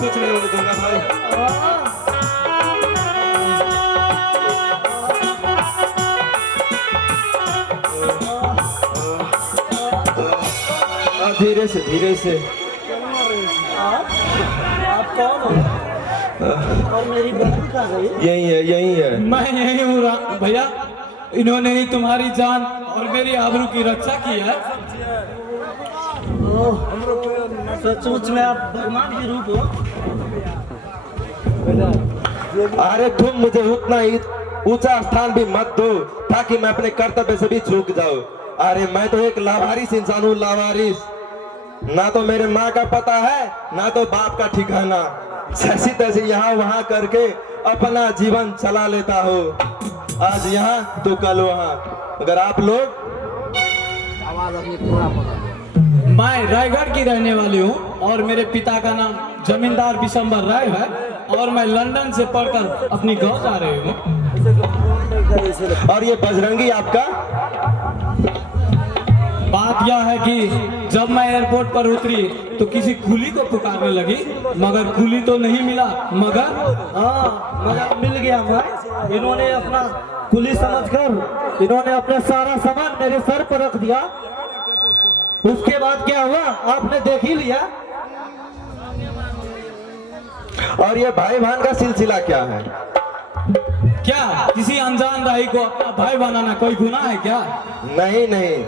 कुछ नहीं होने दूंगा भाई। धीरे से धीरे से। आप कौन हो और मेरी बहन कहाँ गई? यही है यही है। मैं यही हूँ भैया। इन्होंने ही तुम्हारी जान और मेरी आबरू की रक्षा की है। सचमुच में आप भगवान के रूप हो। अरे तुम मुझे उतना ही ऊंचा स्थान भी मत दो ताकि मैं अपने कर्तव्य से भी चूक जाऊं। अरे मैं तो एक लावारिस इंसान हूँ, लावारिस। ना तो मेरे माँ का पता है ना तो बाप का ठिकाना। जैसी तैसी यहाँ वहाँ करके अपना जीवन चला लेता हो। आज यहाँ तो कल वहाँ। अगर आप लोग। मैं रायगढ़ की रहने वाली हूँ और मेरे पिता का नाम जमींदार बिशंबर राय है और मैं लंदन से पढ़कर अपनी गांव जा रही हूँ। और ये बजरंगी आपका? बात यह है कि जब मैं एयरपोर्ट पर उतरी तो किसी कुली को पुकारने लगी मगर कुली तो नहीं मिला। मगर मगर मिल गया मैं। इन्होंने अपना कुली समझकर इन्होंने अपना सारा सामान मेरे सर पर रख दिया। उसके बाद क्या हुआ आपने देख ही लिया। और ये भाई बहन का सिलसिला क्या है? क्या किसी अनजान राही को अपना भाई बनाना कोई गुनाह है क्या? नहीं नहीं,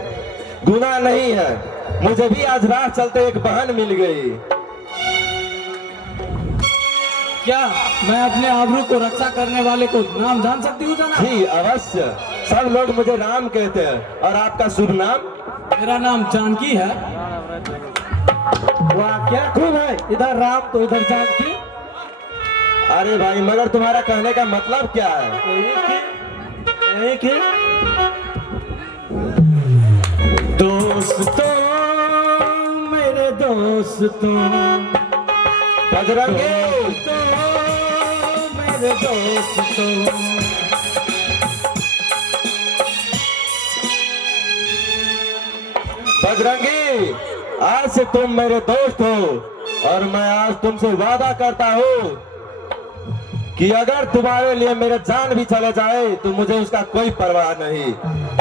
गुनाह नहीं है। मुझे भी आज राह चलते एक बहन मिल गई। क्या मैं अपने आबरू को रक्षा करने वाले को नाम जान सकती हूँ जना? जी अवश्य। सब लोग मुझे राम कहते हैं। और आपका शुभ नाम? मेरा नाम जानकी है। वाह क्या खूब है। इधर राम तो इधर जानकी। अरे भाई मगर तुम्हारा कहने का मतलब क्या है? एक है। दोस्तों मेरे दोस्तों बजरंगी मेरे दोस्तों बजरंगी, आज से तुम मेरे दोस्त हो और मैं आज तुमसे वादा करता हूँ कि अगर तुम्हारे लिए मेरे जान भी चले जाए तो मुझे उसका कोई परवाह नहीं।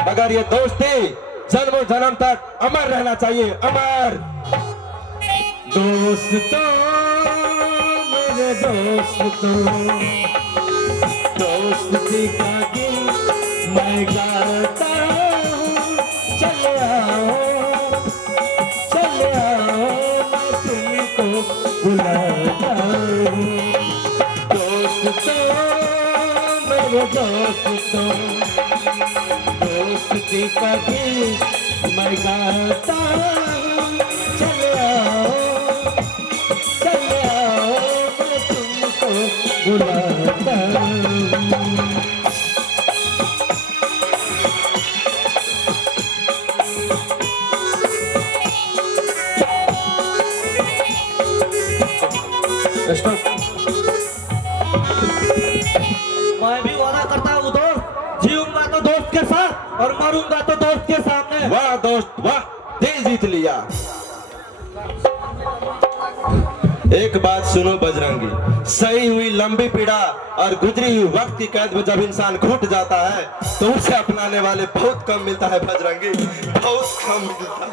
मगर ये दोस्ती जन्मों जन्म तक अमर रहना चाहिए, अमर। दोस्तों मेरे दोस्तों दोस्ती का गीत मैं गाता हूँ। चले आओ मैं तुमको बुलाता हूँ। दोस्तों मेरे दोस्तों दोस्ती का गीत मैं गाता हूँ। चले आओ मैं तुमको बुलाता हूँ। मैं भी वादा करता हूँ दोस्त, जीऊंगा तो दोस्त के साथ और मरूंगा तो दोस्त के सामने। वाह दोस्त वाह, दिल जीत लिया। एक बात सुनो बजरंगी, सही हुई लंबी पीड़ा और गुजरी हुई वक्त की कैद में जब इंसान घुट जाता है तो उसे अपनाने वाले बहुत कम मिलता है बजरंगी, बहुत कम मिलता है।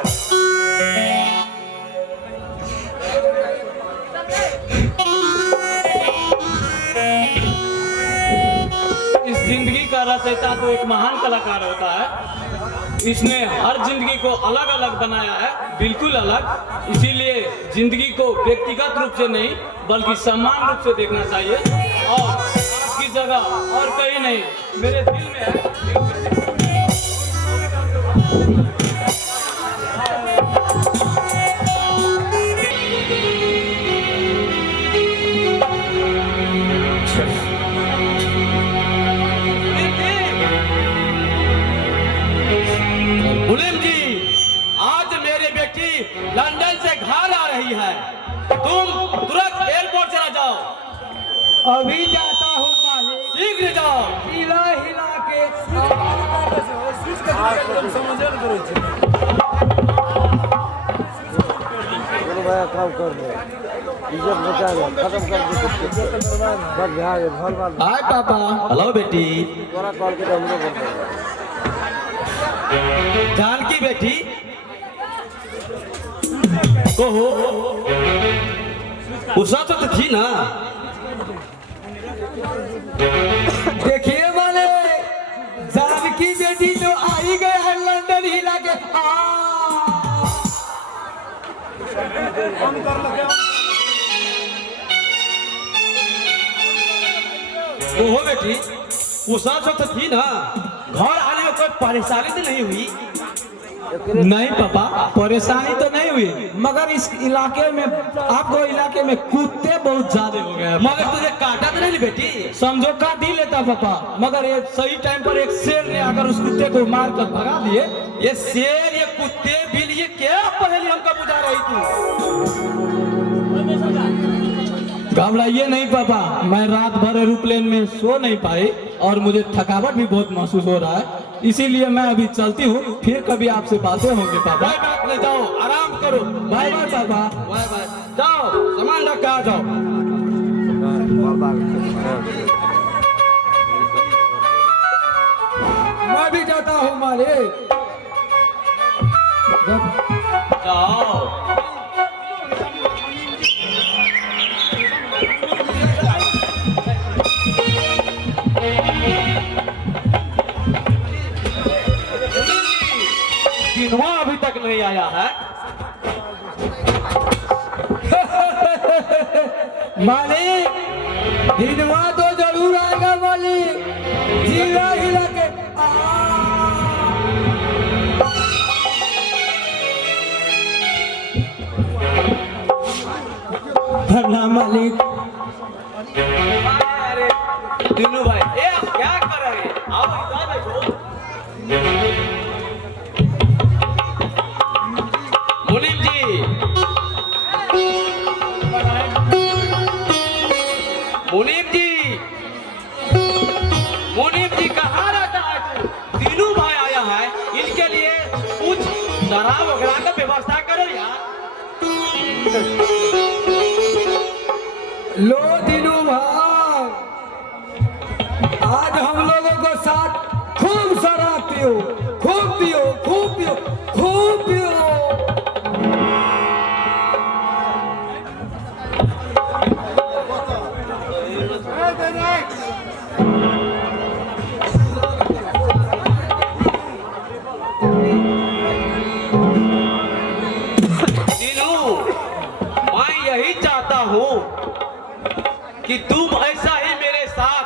इस जिंदगी का रचयिता तो एक महान कलाकार होता है। इसने हर जिंदगी को अलग अलग बनाया है, बिल्कुल अलग। इसीलिए जिंदगी को व्यक्तिगत रूप से नहीं बल्कि समान रूप से देखना चाहिए और आपकी जगह और कहीं नहीं मेरे दिल में है। मुलिम जी, आज मेरी बेटी लंदन से घर आ रही है। तुम तुरंत एयरपोर्ट चला जाओ। अभी जाता हूँ मालिक। शीघ्र जाओ। हिला हिला के चलो भाई काम कर ले। हाय पापा। हेलो बेटी। जानकी बेटी कहो। उषा तो थी ना। देखिए वाले जानकी बेटी तो आई गए हैं लंदन हिला के। ओहो बेटी उषा तो थी ना। घर आने में कोई परेशानी तो नहीं हुई? नहीं पापा, परेशानी तो नहीं हुई, मगर इस इलाके में, आपको इलाके में कुत्ते बहुत ज्यादा हो गए हैं। मगर तुझे काटा तो नहीं बेटी? समझो काट ही लेता पापा, मगर ये सही टाइम पर एक शेर ने आकर उस कुत्ते को मार कर भगा दिए। ये शेर, ये कुत्ते, बिल, ये क्या पहले हमको बुझा रही तू? घबराइए नहीं पापा, मैं रात भर एरोप्लेन में सो नहीं पाई और मुझे थकावट भी बहुत महसूस हो रहा है, इसीलिए मैं अभी चलती हूँ, फिर कभी आपसे बातें होंगी पापा। कोई बात नहीं, जाओ आराम करो। बाय बाय पापा। Bye bye. जाओ सामान रख के आ जाओ। मैं भी जाता हूँ मालिक। जाओ। दिनवा अभी तक नहीं आया है। मालिक दिनवा तो जरूर आएगा मालिक। हिला हिला के प्रणाम मालिक। अरे दिनू भाई, ए आप क्या कर रहे हैं? आओ इधर देखो। मुनीम जी, मुनीम जी, मुनीम जी कहाँ रहता है तू? दिनू भाई आया है, इनके लिए कुछ शराब वगैरह का व्यवस्था करो यार। लो दिनू भाई, आज हम लोगों को साथ खूब शराब पियो, खूब पियो, खूब पियो, खूब पियो। दिनू, मैं यही चाहता हूँ कि तुम ऐसा ही मेरे साथ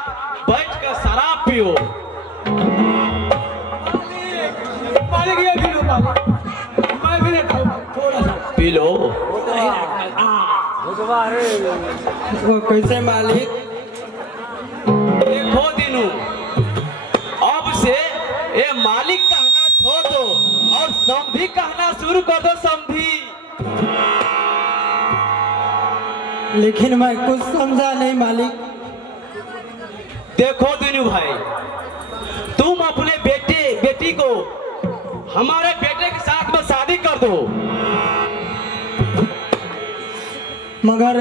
बैठकर शराब पियो। मालिक ये पी लो मालिक, मैं भी लेता हूँ थोड़ा सा। P low. वो कैसे मालिक? देखो दिनू, अब से ये मालिक कहना छोड़ दो और समधी कहना शुरू कर दो। समधी। लेकिन मैं कुछ समझा नहीं मालिक। देखो दिनू भाई, तुम अपने बेटी को हमारे बेटे के साथ में शादी कर दो। मगर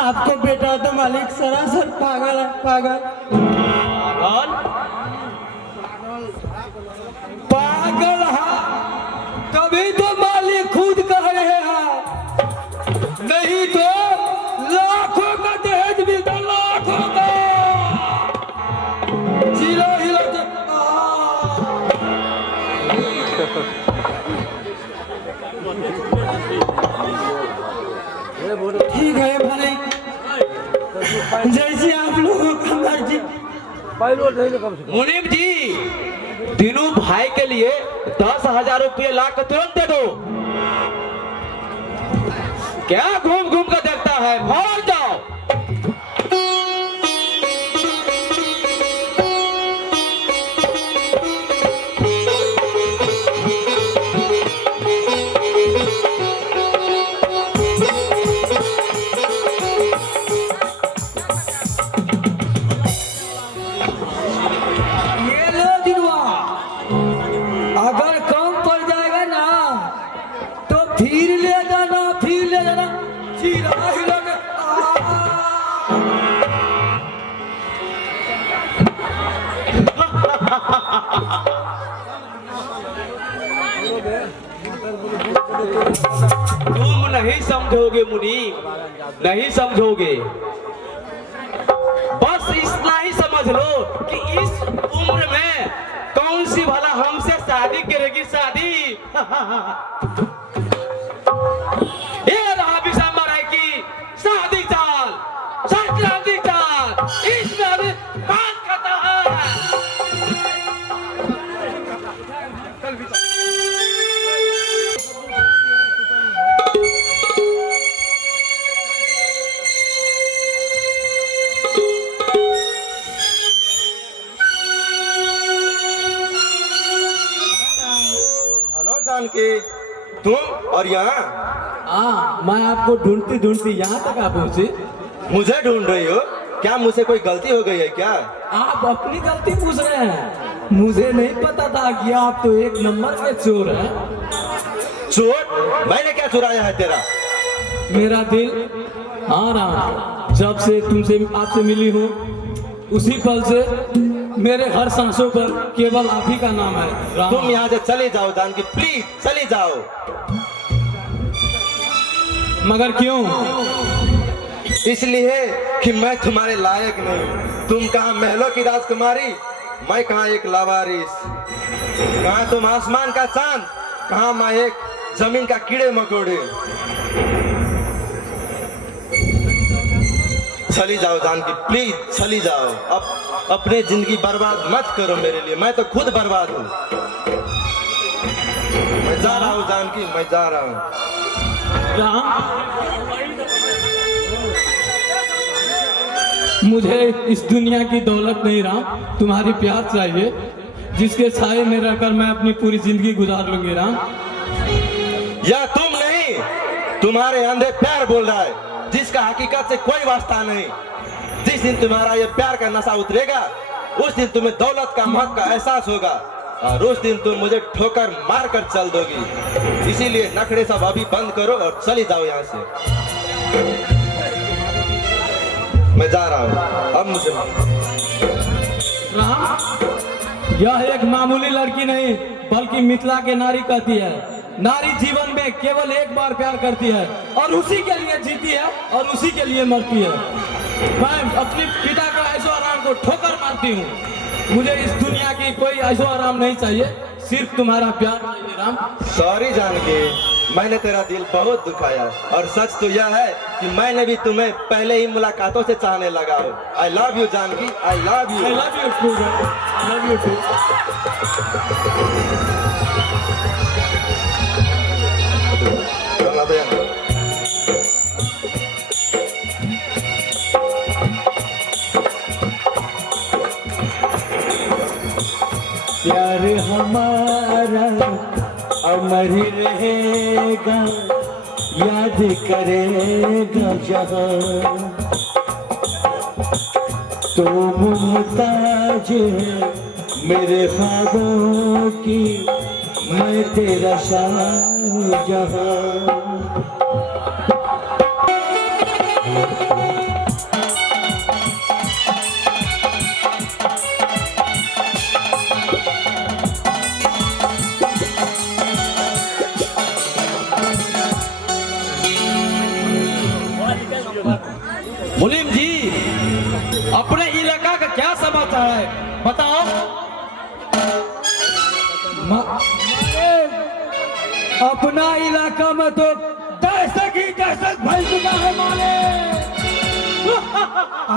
आपको बेटा तो मालिक सरासर पागल है, पागल पागल? पागल है। तभी तो मालिक खुद कह रहे हैं, नहीं तो लाखों का दहेज मिलता, लाखों का। जिला हिला के ठीक है मालिक, जैसे आप लोगों का मर्जी। मुनीम जी, दिनू भाई के लिए 10,000 रुपये ला कर तुरंत दे दो। क्या घूम घूम कर देखता है? भाग जाओ। ये लो दिनवा, अगर कम पड़ जाएगा ना तो फिर ले जाना, फिर ले जाना। जीरा हिला के तुम नहीं समझोगे मुनि, नहीं समझोगे। बस इतना ही समझ लो कि इस उम्र में कौन सी भला हमसे शादी करेगी शादी। ये रहा विषंबर है कि शादी चाल, संक्रांति चाल, इसमें अभी बात करता है। हेलो जानकी, तुम और यहाँ हाँ, मैं आपको ढूंढती ढूंढती यहाँ तक आ पहुँची। मुझे ढूंढ रही हो क्या? मुझसे कोई गलती हो गई है क्या? आप अपनी गलती पूछ रहे हैं? मुझे नहीं पता था कि आप तो एक नंबर के चोर हैं। चोर? मैंने क्या चुराया है तेरा? मेरा दिल, हाँ राम, जब से तुमसे आपसे मिली हूँ उसी पल से मेरे हर सांसों पर केवल आप ही का नाम है राम। तुम यहाँ से चले जाओ जानकी, प्लीज चले जाओ। मगर क्यों? इसलिए कि मैं तुम्हारे लायक नहीं। तुम कहाँ महलों की राजकुमारी, मैं कहाँ एक लावारिस। कहाँ तुम आसमान का चांद, कहाँ मैं एक जमीन का कीड़े मकोड़े। चली जाओ जानकी, प्लीज चली जाओ। अब अपनी जिंदगी बर्बाद मत करो मेरे लिए, मैं तो खुद बर्बाद हूँ। मैं जा रहा हूँ जानकी, मैं जा रहा हूँ। राम, मुझे इस दुनिया की दौलत नहीं राम, तुम्हारी प्यार चाहिए, जिसके साए में रहकर मैं अपनी पूरी जिंदगी गुजार लूंगी राम। या तुम नहीं, तुम्हारे अंदर प्यार बोल रहा है, जिसका हकीकत से कोई वास्ता नहीं। जिस दिन तुम्हारा ये प्यार का नशा उतरेगा, उस दिन तुम्हें दौलत का महत्व का एहसास होगा, और उस दिन तुम मुझे ठोकर मार कर चल दोगी। इसीलिए नखरे सब अभी बंद करो और चली जाओ यहाँ से। मैं जा रहा हूँ, अब मुझे राम, यह एक मामूली लड़की नहीं बल्कि मिथिला के नारी कहती है। नारी जीवन में केवल एक बार प्यार करती है और उसी के लिए जीती है और उसी के लिए मरती है। मैं अपने पिता का ऐशो आराम को ठोकर मारती हूँ। मुझे इस दुनिया की कोई ऐशो आराम नहीं चाहिए, सिर्फ तुम्हारा प्यार चाहिए राम। सॉरी जानकी, मैंने तेरा दिल बहुत दुखाया, और सच तो यह है कि मैंने भी तुम्हें पहले ही मुलाकातों से चाहने लगा हूँ। I love you Janaki, I love you. I love you too, I love you too. प्यार हमारा अमर ही रहेगा, याद करेगा जहां। तो मुमताज है मेरे ख्वाबों की, मैं तेरा शाहजहां। मुनीम जी, अपने इलाका का क्या समाचार है बताओ। अपना इलाका में तो दहशत ही दहशत फैल चुका है माले।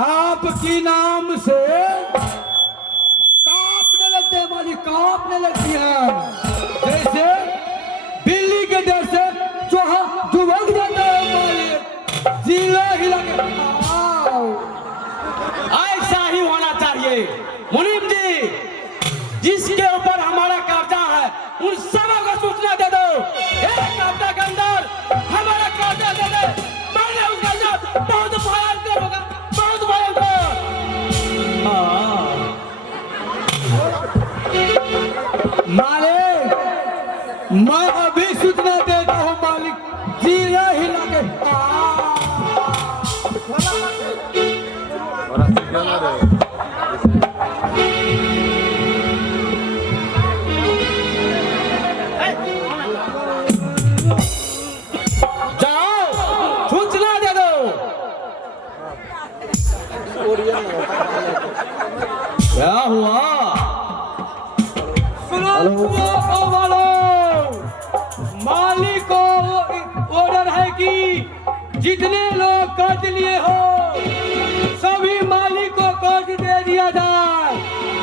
आपकी नाम से कांपने लगते हैं माली, कांपने लगती है, जैसे बिल्ली के डर से चुभक जाता है माली। जिला हिला के ऐसा ही होना चाहिए मुनीम जी। जिसके ऊपर हमारा कब्जा है उन सबों को सूचना दे दो। एक हफ्ते के अंदर हमारा कब्जा दे दे। मैंने उसका साथ बहुत भयंकर होगा, बहुत भयंकर। मालिक, मैं अभी सूचना देता हूँ मालिक। जिला हिला के जाओ सूचना दे दो। क्या हुआ? मालिक को ऑर्डर है कि जितने लोग कर्ज लिए हो सभी मालिक को कर्ज दे दिया जाए,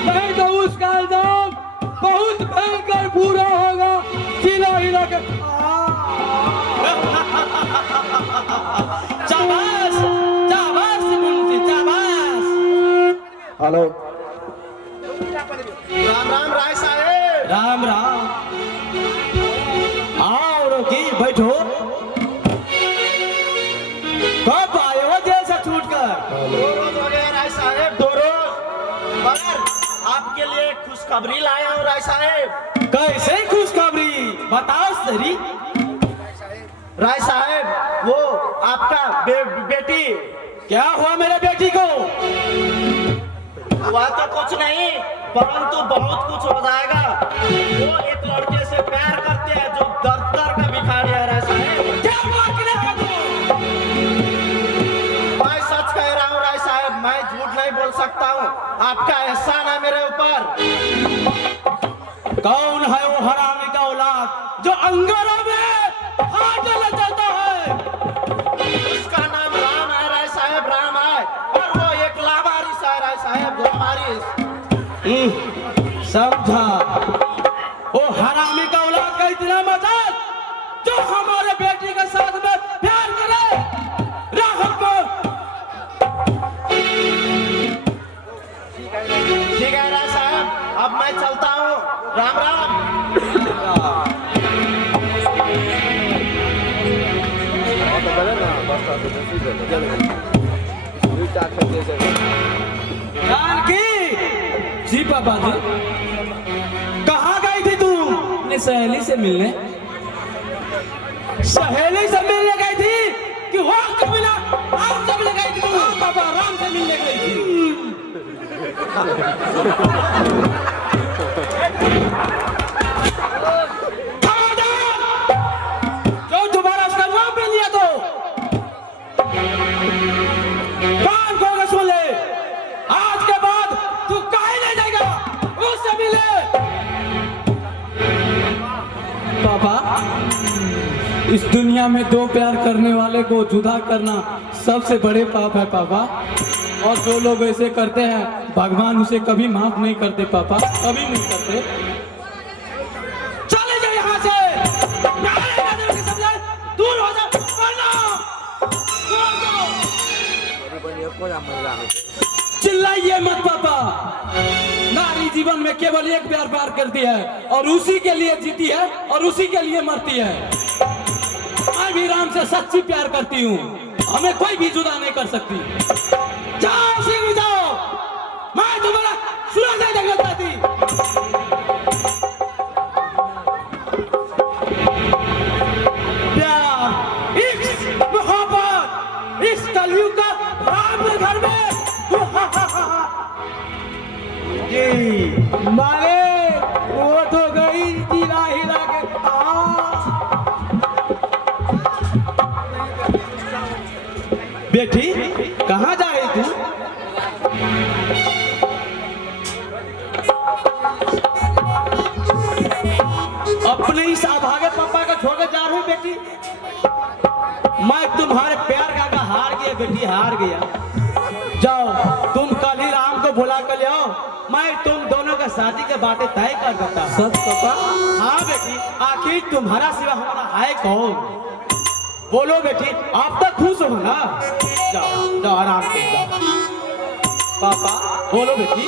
नहीं तो उसका इल्जाम बहुत भयंकर बुरा होगा। हिला हिला के शाबाश शाबाश मुंशी शाबाश। हेलो, राम राम राय साहेब। राम राम। आओ रोकी बैठो। कब आए हो जेल से छूटकर? 2 रोज हो गए राय साहेब, 2 रोज। मगर आपके लिए खुशखबरी लाया हूँ राय साहेब। कैसे खुशखबरी बताओ सरी। राय साहेब वो आपका बेटी। क्या हुआ मेरे बेटी को? हुआ तो कुछ नहीं परंतु बहुत कुछ हो जाएगा। वो एक लड़के से प्यार करते हैं जो दर का भिखारी है राय साहेब। क्या बात कर रहे हो तुम? मैं सच कह रहा हूँ राय साहेब, मैं झूठ नहीं बोल सकता हूँ। आपका एहसान है मेरे ऊपर। कौन है वो हरामी का औलाद जो अंगारों में हाथ डाला जाता है? उसका नाम राम है राय साहेब, राम है। और वो एक लावारिस है राय साहेब, लावारिस। समझा। वो हरामी का औलाद का इतना मजाल जो हमारे बेटी के साथ में प्यार करे। राहत पर ठीक है राय साहब, अब मैं चलता हूँ। राम राम। जानकी। जी पापा जी, कहाँ गई थी तू? अपनी सहेली से मिलने। सहेली से मिलने गई थी कि वक्त मिला राम से मिलने गई थी तू? हाँ पापा, राम से मिलने गई थी। जो दोबारा उसका नाम भी लिया तो कान खोल के सुन ले। आज के बाद तू कहीं नहीं जाएगा उससे मिले। पापा, इस दुनिया में 2 प्यार करने वाले को जुदा करना सबसे बड़े पाप है पापा। और जो लोग ऐसे करते हैं भगवान उसे कभी माफ नहीं करते पापा, कभी नहीं करते। चले जाओ यहाँ से। नारे नजर के समझे दूर हो जा वरना दूर जाओ। चिल्लाइए मत पापा। नारी जीवन में केवल एक प्यार पार करती है और उसी के लिए जीती है और उसी के लिए मरती है। मैं भी राम से सच्ची प्यार करती हूँ, हमें कोई भी जुदा नहीं कर सकती। जाओ शीघ्र जाओ, मैं तुम्हारा सुरक्षा देखना चाहती। प्यार, इश्क, मोहब्बत, इस कलयुग का राम के घर में। जी मारे वो तो गई जिला हिला के। बेटी कहाँ जा रही तू? अपने इस अभागे पापा का छोड़कर जा रही हूँ बेटी। मैं तुम्हारे प्यार का हार गया बेटी, हार गया। जाओ तुम कल ही राम को बुला कर ले आओ, मैं तुम दोनों का शादी के बातें तय कर देता हूँ। सच पापा? हाँ बेटी, आखिर तुम्हारा सिवा हमारा है कौन? बोलो बेटी, आप तक खुश हो ना? जाओ जाओ आराम से जाओ। पापा बोलो बेटी,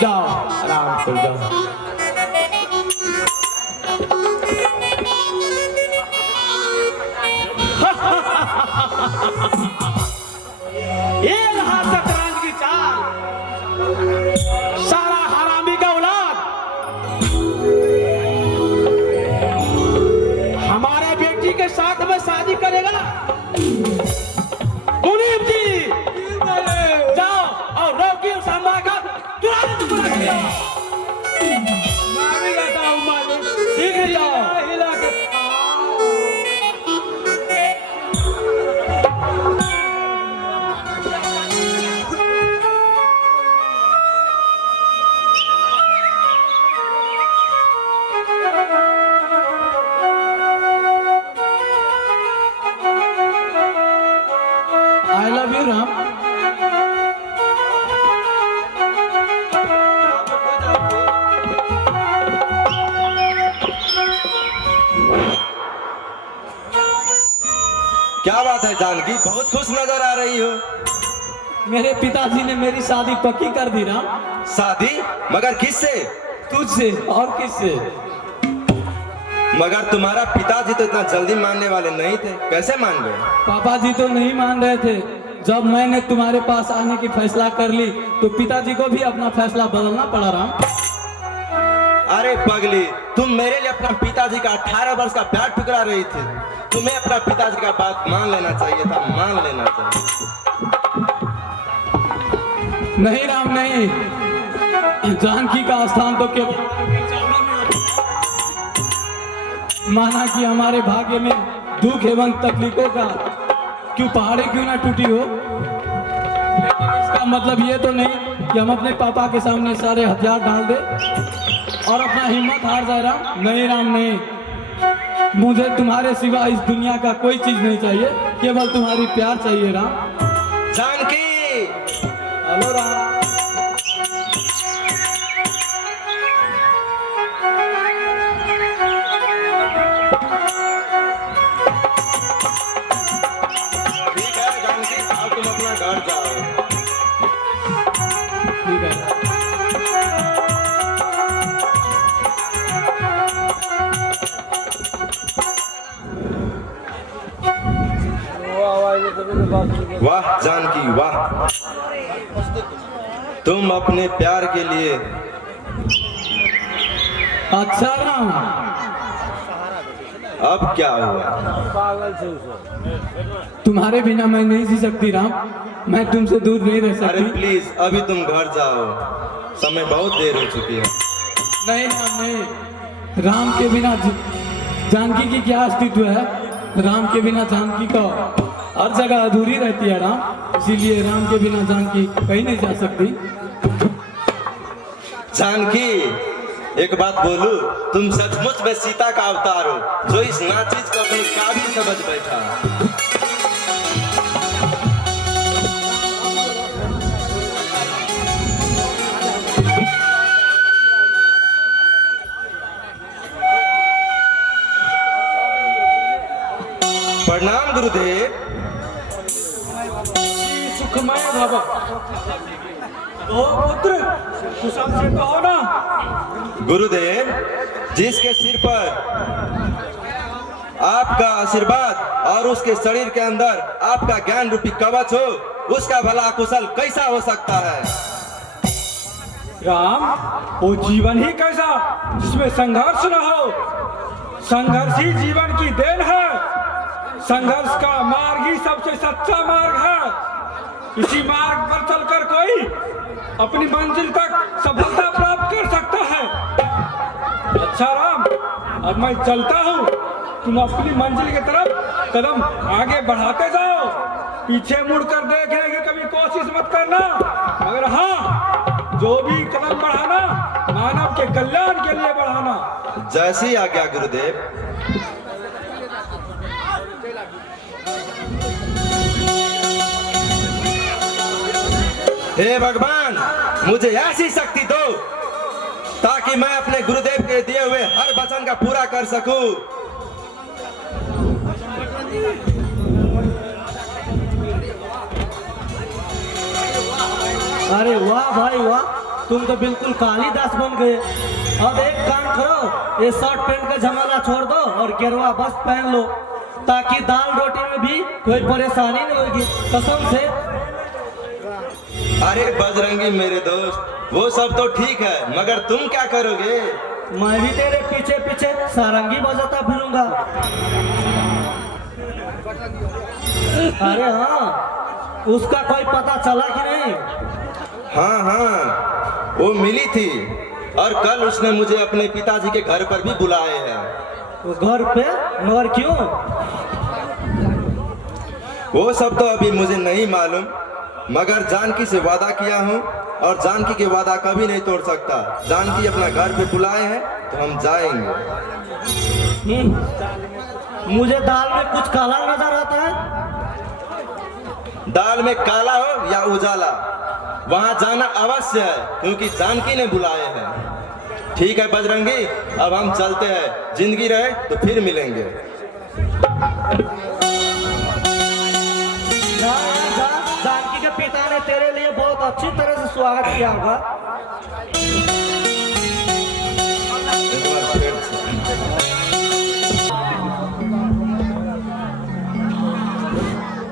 जाओ आराम से जाओ। ये रहा शतरंज की चाल। सारा हरामी का औलाद हमारे बेटी के साथ में शादी करेगा। मुनीम सीख जाओ। हिला के आई लव यू राम। क्या बात है जानकी, बहुत खुश नजर आ रही हो। मेरे पिताजी ने मेरी शादी पक्की कर दी राम। शादी? मगर किससे? तुझसे और किससे? मगर तुम्हारा पिताजी तो इतना जल्दी मानने वाले नहीं थे, कैसे मान गए? पापा जी तो नहीं मान रहे थे। जब मैंने तुम्हारे पास आने की फैसला कर ली तो पिताजी को भी अपना फैसला बदलना पड़ा राम। अरे पगली, तुम मेरे लिए अपना पिताजी का 18 वर्ष का प्यार ठुकरा रही थी। तुम्हें अपना पिताजी का बात मान लेना चाहिए था, मान लेना चाहिए। नहीं राम नहीं, जानकी का स्थान तो केवल माना कि हमारे भाग्य में दुख एवं तकलीफों का क्यों पहाड़ी क्यों ना टूटी हो, लेकिन इसका मतलब ये तो नहीं कि हम अपने पापा के सामने सारे हथियार डाल दे और अपना हिम्मत हार जाए राम। नहीं राम नहीं, मुझे तुम्हारे सिवा इस दुनिया का कोई चीज नहीं चाहिए, केवल तुम्हारी प्यार चाहिए राम। जानकी! हेलो राम। ठीक है जानकी, अब तुम अपना घर जाओ। ठीक है। वाह जानकी वाह, तुम अपने प्यार के लिए अच्छा राम, अब क्या हुआ? तुम्हारे बिना मैं नहीं जी सकती राम, मैं तुमसे दूर नहीं रह अरे सकती। प्लीज अभी तुम घर जाओ, समय बहुत देर हो चुकी है। नहीं राम नहीं, राम के बिना जानकी की क्या अस्तित्व है? राम के बिना जानकी का हर जगह अधूरी रहती है राम, इसीलिए राम के बिना जानकी कहीं नहीं जा सकती। जानकी, एक बात बोलूं, तुम सचमुच में सीता का अवतार हो, जो इस नाचीज को अपनी काबिल समझ बैठा। प्रणाम गुरुदेव। सुखमय भव। ओ पुत्र, कुशल से कहो ना। गुरुदेव, जिसके सिर पर आपका आशीर्वाद और उसके शरीर के अंदर आपका ज्ञान रूपी कवच हो, उसका भला कुशल कैसा हो सकता है? राम, वो जीवन ही कैसा जिसमें संघर्ष न हो। संघर्ष ही जीवन की देन है। संघर्ष का मार्ग ही सबसे सच्चा मार्ग है। इसी मार्ग पर चलकर कोई अपनी मंजिल तक सफलता प्राप्त कर सकता है। अच्छा राम, अब मैं चलता हूँ, तुम अपनी मंजिल की तरफ कदम आगे बढ़ाते जाओ। पीछे मुड़कर देखने की कभी कोशिश मत करना, मगर हाँ, जो भी कदम बढ़ाना मानव के कल्याण के लिए बढ़ाना। जैसी आज्ञा गुरुदेव। हे भगवान, मुझे ऐसी शक्ति दो ताकि मैं अपने गुरुदेव के दिए हुए हर वचन का पूरा कर सकूं। अरे वाह भाई वाह, तुम तो बिल्कुल कालिदास बन गए। अब एक काम करो, ये शर्ट पैंट का जमाना छोड़ दो और गेरुआ बस पहन लो, ताकि दाल रोटी में भी कोई परेशानी नहीं होगी। कसम से। अरे बजरंगी मेरे दोस्त, वो सब तो ठीक है, मगर तुम क्या करोगे? मैं भी तेरे पीछे पीछे सारंगी बजाता फिरूंगा। अरे हाँ, उसका कोई पता चला कि नहीं? हाँ हाँ, वो मिली थी। और कल उसने मुझे अपने पिताजी के घर पर भी बुलाए हैं। तो घर पे, मगर क्यों? वो सब तो अभी मुझे नहीं मालूम, मगर जानकी से वादा किया हूँ और जानकी के वादा कभी नहीं तोड़ सकता। जानकी अपना घर पे बुलाए हैं तो हम जाएंगे। मुझे दाल में कुछ काला नजर आता है। दाल में काला हो या उजाला, वहां जाना अवश्य है क्योंकि जानकी ने बुलाए हैं। ठीक है बजरंगी, अब हम चलते हैं। जिंदगी रहे तो फिर मिलेंगे। जानकी के पिता ने तेरे लिए बहुत अच्छी तरह से स्वागत किया होगा।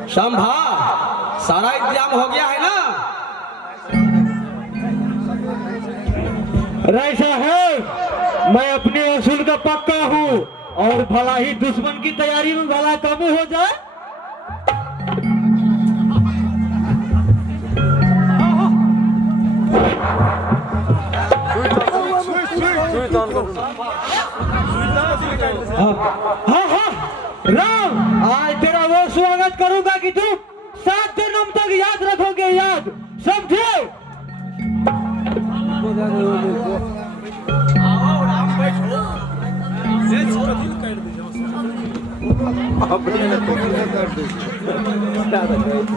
शंभा, सारा इंतजाम हो गया है ना? ऐसा है, मैं अपने असूल का पक्का हूँ और भला ही दुश्मन की तैयारी में भला कम हो जाए। हाँ हाँ राम, आज तेरा वो स्वागत करूंगा कि तुम 7 जन्म तक याद रखोगे। याद समझे?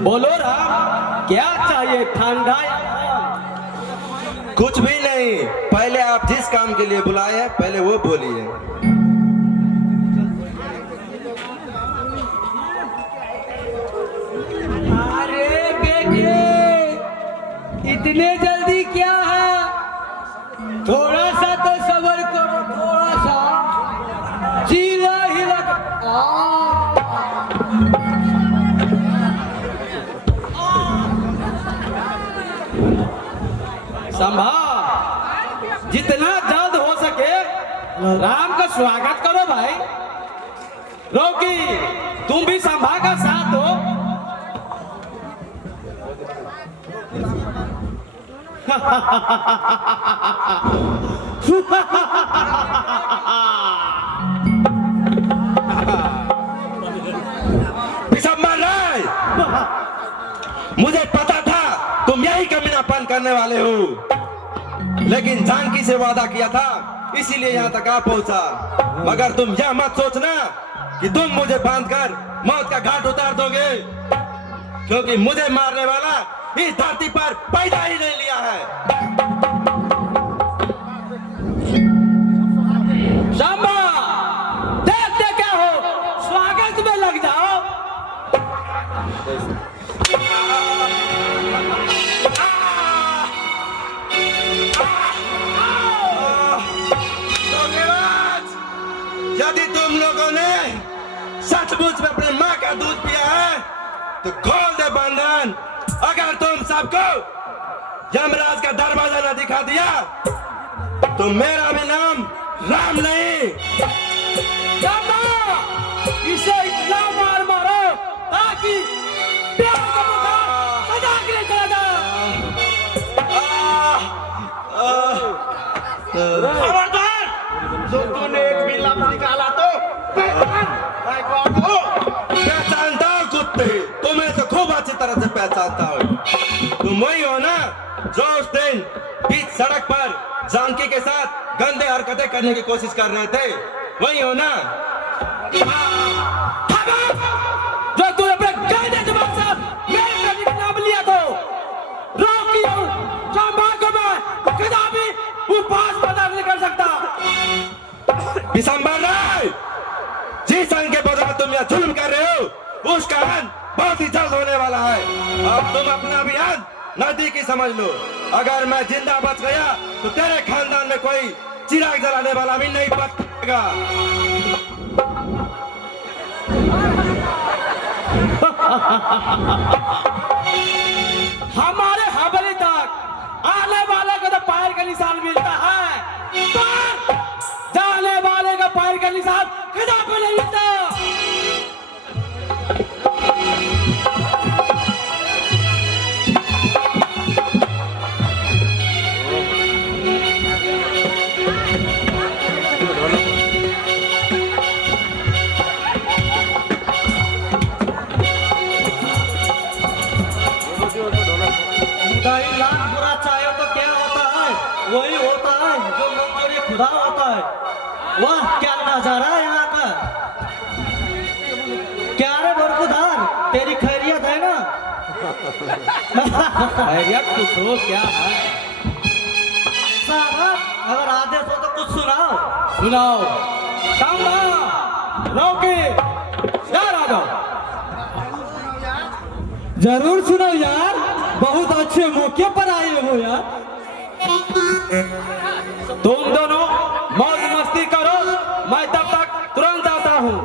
बोलो राम, क्या चाहिए? ठंडा या कुछ भी नहीं, पहले आप जिस काम के लिए बुलाए हैं पहले वो बोलिए। अरे बेटे, इतने जल्दी क्या है? थोड़ा सा तो सब्र करो, थोड़ा सा। चीला हिला संभा, जितना जल्द हो सके राम का स्वागत करो भाई। रोकी, तुम भी संभा का साथ हो। मुझे पता था तुम यही कमीनापन करने वाले हो, लेकिन जानकी से वादा किया था इसीलिए यहाँ तक आ पहुंचा। मगर तुम यह मत सोचना कि तुम मुझे बांधकर मौत का घाट उतार दोगे, क्योंकि मुझे मारने वाला इस धरती पर पैदा ही नहीं लिया है। शामा, देखते क्या हो, स्वागत में लग जाओ। यदि तुम लोगों ने सचमुच में अपने माँ का दूध पिया है तो खोल दे बंधन। अगर तुम सबको यमराज का दरवाजा न दिखा दिया तो मेरा भी नाम राम नहीं। शामा, इसे इतना मार मारो ताकि प्यार का बुखार सदा के लिए चला जाए। खबरदार, जो तूने एक भी लफ्ज निकाला तो पहचानता हूँ कुत्ते, तुम्हें तो खूब अच्छी तरह से पहचानता हूँ। तुम वही हो ना जो उस दिन बीच सड़क पर जानकी के साथ गंदे हरकतें करने की कोशिश कर रहे थे, वही हो ना? जो तूने अपने गंदे दिमाग से मेरे बेटे का नाम लिया तो रोकी हूँ। शामा को मैं कदापि उपवास बर्दाश्त नहीं कर सकता। विशंबर राय, जिस अंग के बदौलत तुम यह जुल्म कर रहे हो उसका अंत बहुत ही जल्द होने वाला है। अब तुम अपना भी अंत नजदीकी समझ लो। अगर मैं जिंदा बच गया तो तेरे खानदान में कोई चिराग जलाने वाला भी नहीं बचेगा। हमारे हवेली तक आने वाले को तो पैर का निशान मिलता है, पर जाने वाले का पैर का निशान कदापि नहीं मिलता। वाह क्या नजारा है यहाँ का। क्या रे बरकुदार, तेरी खैरियत है ना? खैरियत पूछो क्या है? साहब अगर आदेश हो तो कुछ सुनाओ। सुनाओ। शामला लौकी यार आ जाओ। जरूर सुनो यार, बहुत अच्छे मौके पर आए हो यार। तुम दोनों मौज मस्ती करो, मैं तब तक तुरंत आता हूँ।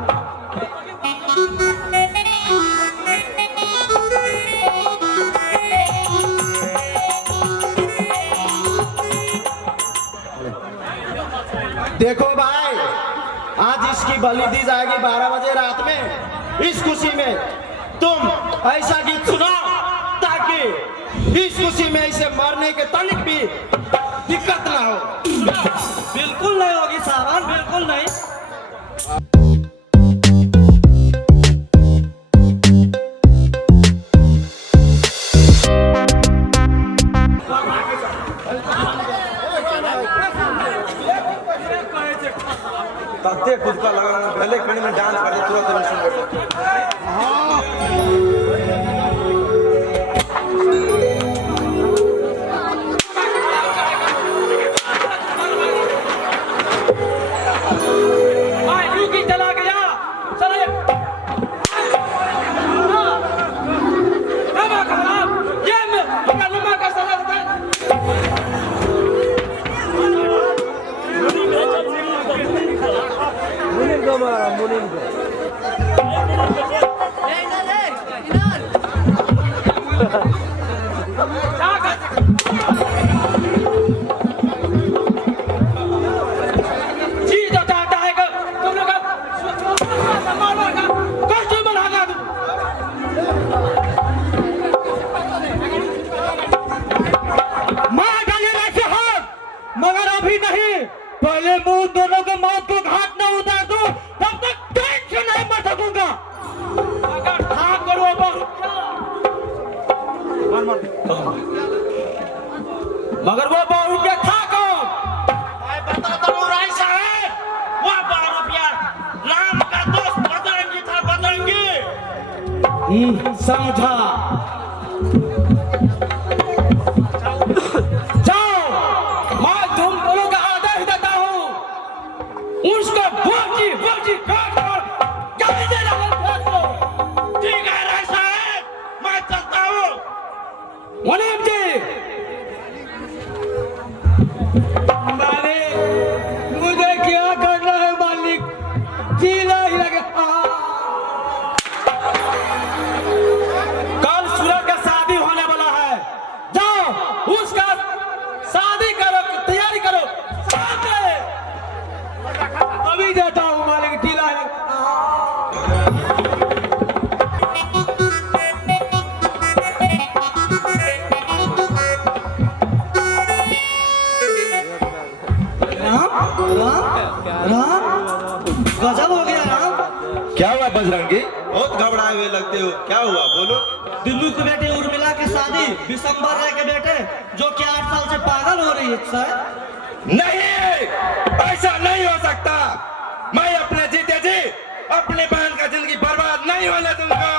देखो भाई, आज इसकी बलि दी जाएगी 12 बजे रात में। इस खुशी में तुम ऐसा गीत सुनाओ ताकि इस खुशी में इसे मरने के तनिक भी दिक्कत ना हो। बिल्कुल नहीं होगी साहब, बिल्कुल नहीं। ताते खुद का लगाना पहले खड़े में डांस कर दे तुरंत नहीं सुन बैठे। चला गया चले लंबा का सलाह जी तो चाहता है कि तुम लोग कॉस्ट्यूम बना दो। मार डाले वैसे हो, मगर अभी नहीं। पहले मुंह दोनों के मौत को घाट न उतार दो, तब तक पेट से नहीं मर सकूंगा। अगर था करो मगर वो बहु के था कौन? मैं बताता हूँ राय साहब, वह 12 रुपया राम का दोस्त बजरंगी था। बजरंगी समझा। जाओ, मैं तुम दोनों का आदेश देता हूँ, उसको बोझी काट कर जाने दे फेंक दो। ठीक है राय साहब, मैं चलता हूँ। मुनीम जी, मुझे क्या करना है मालिक? जीना ही लगे। कल सूरज का शादी होने वाला है, जाओ उसका शादी करो, तैयारी करो। सामने अभी जाता हूँ मालिक, ढीला है। राम गजब हो गया राम। क्या हुआ बजरंगी? बहुत घबराए हुए लगते हो, क्या हुआ बोलो। दिल्लू के बेटे उर्मिला की शादी विशंबर राय के बेटे जो कि 8 साल से पागल हो रही है सर। नहीं, ऐसा नहीं हो सकता। मैं अपने जीते जी अपनी बहन का जिंदगी बर्बाद नहीं होने दूंगा।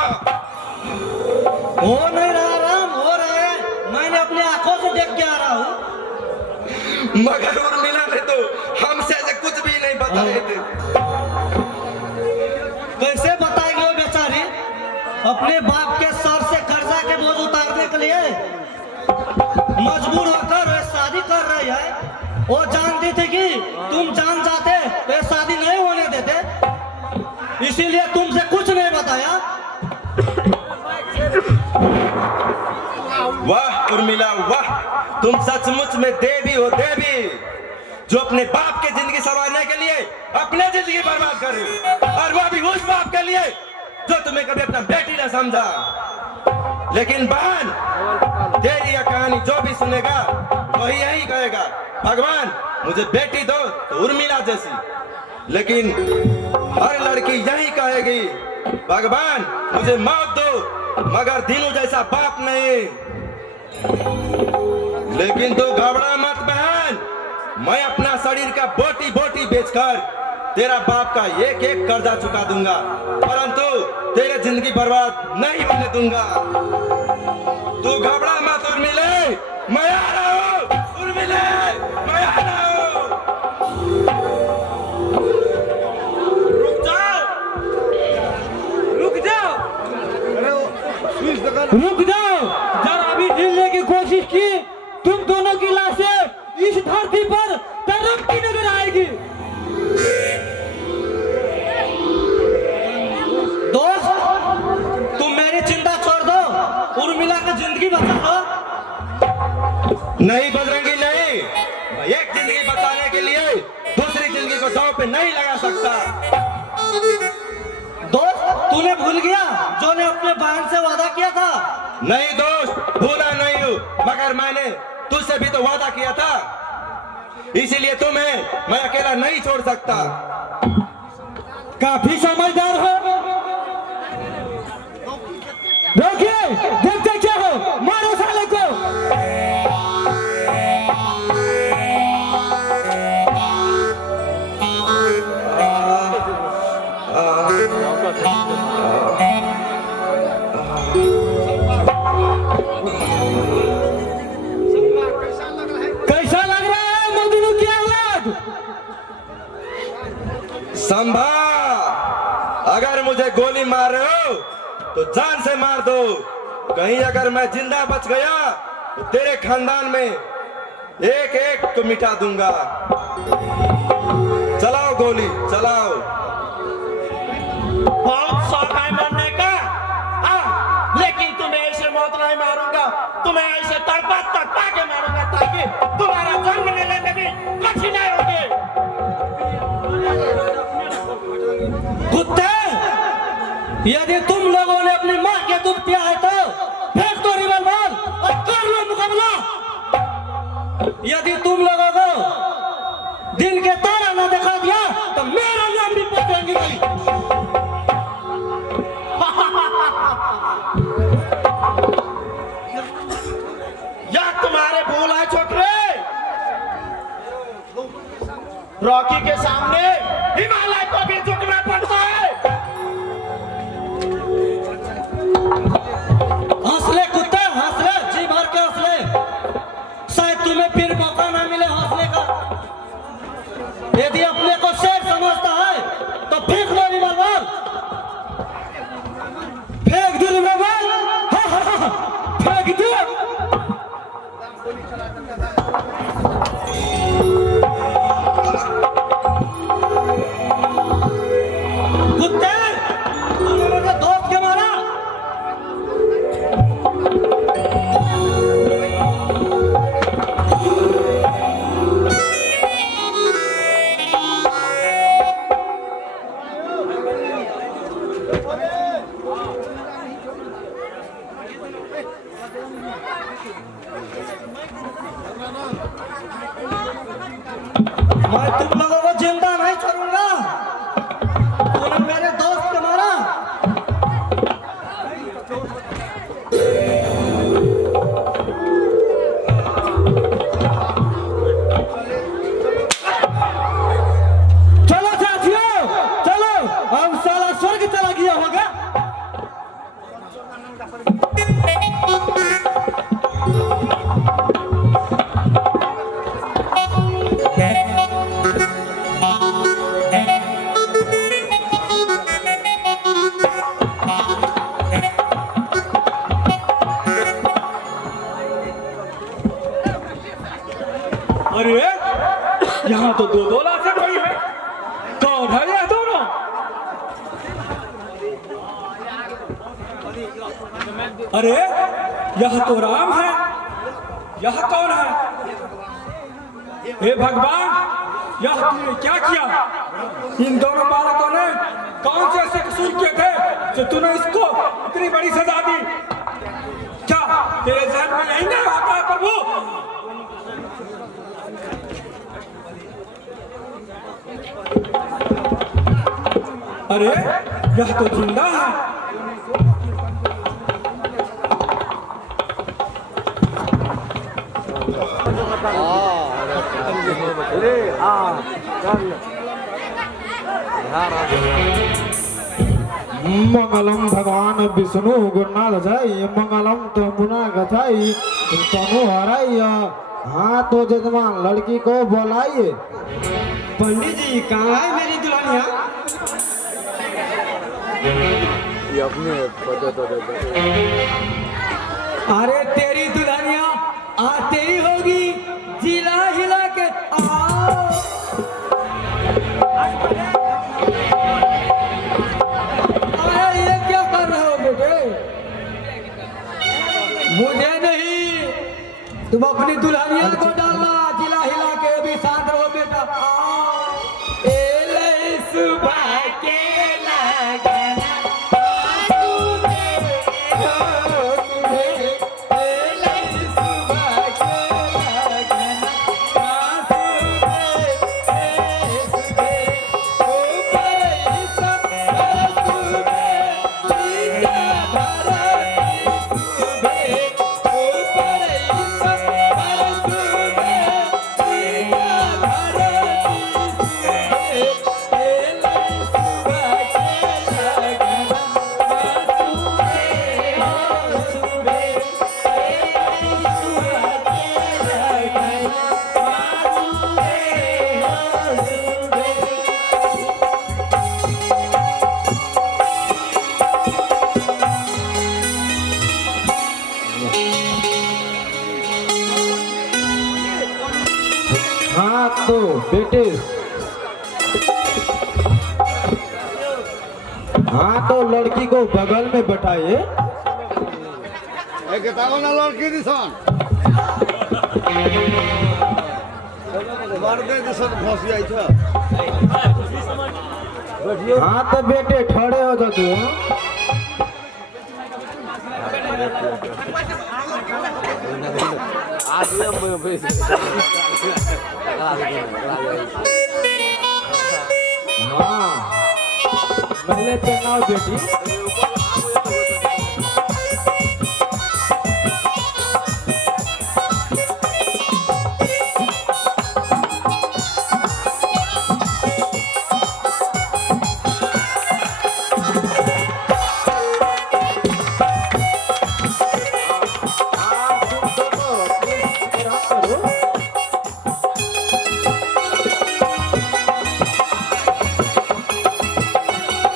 हो नहीं रहा राम, हो रहा है। मैंने अपनी आंखों से देख के आ रहा हूँ। मगर उर्मिला ने तो हमसे से कुछ भी नहीं बताए थे। कैसे बताएगी वो बेचारी? अपने बाप के सर से कर्जा के बोझ उतारने के लिए मजबूर होकर वे शादी कर रही है। वो जानती थी कि तुम जान जाते तो ये शादी नहीं होने देते, इसीलिए तुमसे कुछ नहीं बताया। वाह उर्मिला वाह, तुम सचमुच में देवी हो, देवी, जो अपने बाप की जिंदगी संवारने के लिए अपने जिंदगी बर्बाद कर रही हो, और वो भी उस बाप के लिए जो तुम्हें कभी अपना बेटी न समझा। लेकिन बहन, तेरी यह कहानी जो भी सुनेगा वही यही कहेगा, भगवान मुझे बेटी दो तो उर्मिला जैसी। लेकिन हर लड़की यही कहेगी, भगवान मुझे मौत दो मगर दीनू जैसा बाप नहीं। लेकिन तू घबरा मत बहन, मैं अपना शरीर का बोटी बोटी बेचकर तेरा बाप का एक एक कर्जा चुका दूंगा, परंतु तेरे जिंदगी बर्बाद नहीं होने दूंगा। तू घबरा मत उर्मिले, मैं आ रहा हूँ। उर्मिले, मैं आ रहा हूँ। रुक जाओ, जरा भी हिलने की कोशिश की, तुम दोनों की लाशें इस धरती पर तड़पती नजर आएगी। दोस्त, तुम मेरी चिंता छोड़ दो, उर्मिला की जिंदगी बचा लो। नहीं बजरंगी, नहीं। मैं एक जिंदगी बचाने के लिए दूसरी जिंदगी को दांव पे नहीं लगा सकता। दोस्त, तूने भूल गया जो ने अपने बहन से वादा किया था। नहीं दोस्त, भूला नहीं हूँ, मगर मैंने तुझसे भी तो वादा किया था, इसीलिए तुम्हें मैं अकेला नहीं छोड़ सकता। काफी समझदार हो। देखिए, देखते क्या हो, मारो साले को। कैसा लग रहा है मजनू की औलाद? संभा, अगर मुझे गोली मार रहे हो तो जान से मार दो। कहीं अगर मैं जिंदा बच गया तो तेरे खानदान में एक एक को मिटा दूंगा। चलाओ गोली, चलाओ। बहुत शौक है मरने का, लेकिन तुम्हें ऐसे मौत नहीं मारूंगा, तुम्हें ऐसे तड़पा तड़पा के मारूंगा ताकि तुम्हारा जन्म लेने में भी कठिनाई होगी। कुत्ते, यदि तुम लोगों ने अपनी माँ के दूध पिया है तो फेंक दो रिवॉल्वर और कर लो मुकाबला। यदि तुम लोगों को दिन के तारा न दिखा दिया तो मेरा नाम भी पकड़ेंगे नहीं। यह तुम्हारे भूल है छोकरे। रॉकी के सामने हिमालय को भी झुकना पड़ता है। हौसले कुत्ते, हौसले, जी भर के हौसले। शायद तुम्हें फिर मौका ना मिले हौसले का। यदि अपने को शेर समझता है तो फेंक लो रिवॉल्वर। फेंक दो रिवॉल्वर, फेंक दो। कुत्ते, तुमने मेरे दोस्त के मारा। मैं तुम लोगों को जिंदा नहीं छोड़ूंगा। तूने मेरे दोस्त को मारा। चलो साथियों, चलो, अब साला स्वर्ग चला गया होगा। अरे यहाँ तो दो दो लाशें पड़ी है। कौन है ये दोनों? अरे यह तो राम है, यह कौन है? हे भगवान, यह तूने क्या किया? इन दोनों बालकों ने कौन से ऐसे कसूर किए थे जो तूने इसको इतनी बड़ी सजा दी? क्या तेरे जहन में यही नहीं आता है प्रभु? अरे यह तो जिंदा है। मंगलम भगवान विष्णु गुरुनाथ जय मंगलम तो मुना गथाई तनु हराई। हाँ तो जजमान लड़की को बुलाइए। पंडित जी कहाँ है मेरी दुल्हनिया? अरे तेरी दुल्हनिया आते ही होगी, जिला हिला के आओ। अरे ये क्या कर रहे हो बेटे? मुझे नहीं, तुम अपनी दुल्हनिया को डालना, जिला हिला के अभी साथ रहो बेटा। आओ। एले सुबह के लगना हाँ तो बेटे, हाँ तो लड़की को बगल में बैठाइए। ना लड़की दिसन फंस जाइ छ। हाँ तो बेटे खड़े हो जा तू। हाँ पहले पहनाओ बेटी।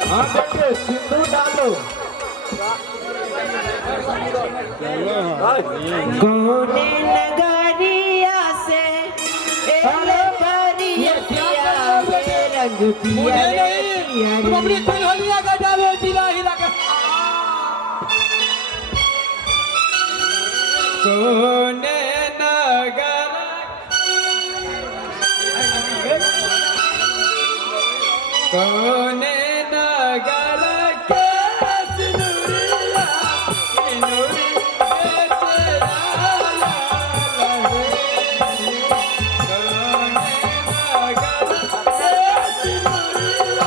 हाँ बेटे सिंदूर डालो। कोने नगरिया से एले बरिया में रंग पिया रे तुम अपनी दुल्हनिया का डालो, जिला हिला के। कोने नगर कोने नगर के सिनुरिया सिनुरी के तेरा लहरे। कोने नगर के सिनुरिया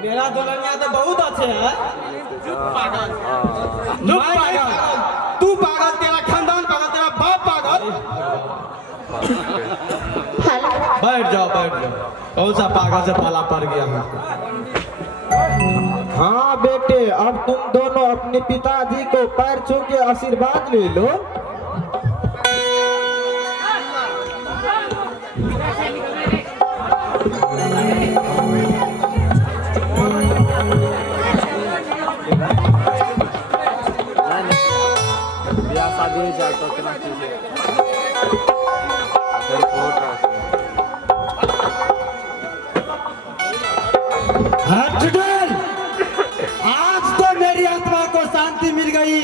मेरा दुल्हनिया तो बहुत अच्छे है। पागल तू पागल, तेरा खानदान पागल, तेरा बाप पागल। बैठ जाओ बैठ जाओ, कौन सा पागल से पाला पड़ गया है। हाँ बेटे अब तुम दोनों अपने पिताजी को पैर छू के आशीर्वाद ले लो। हाथ डाल, आज तो मेरी आत्मा को शांति मिल गई।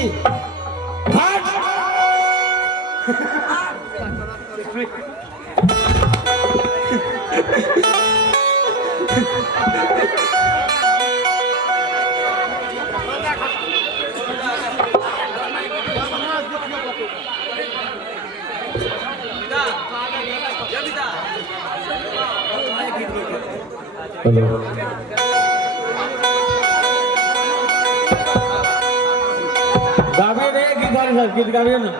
हट। गाविए रे गीत गाइए सर, गीत गाविए ना।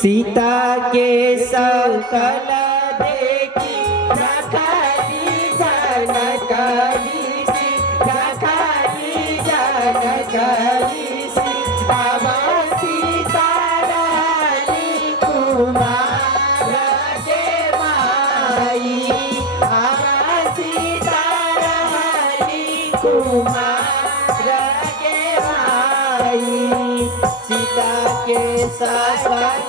सीता के सकल देखी रखाली जानकारी रखाली जानकारी बाबा सीता रानी कुमार के माई आवा सीता रानी कुमार के माई सीता के सकल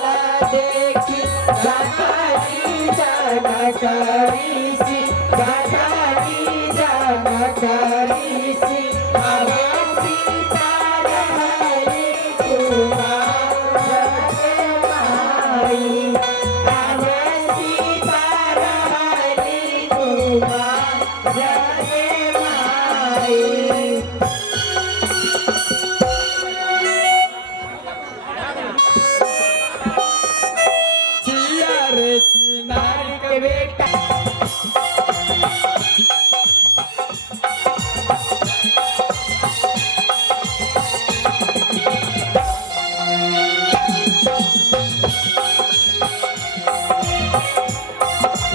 देखी जानकारी जानकारी जानकारी बाबा सीता रानी कुमार के माई आवा सीता रानी कुमार के माई चियर चिनार के बेटा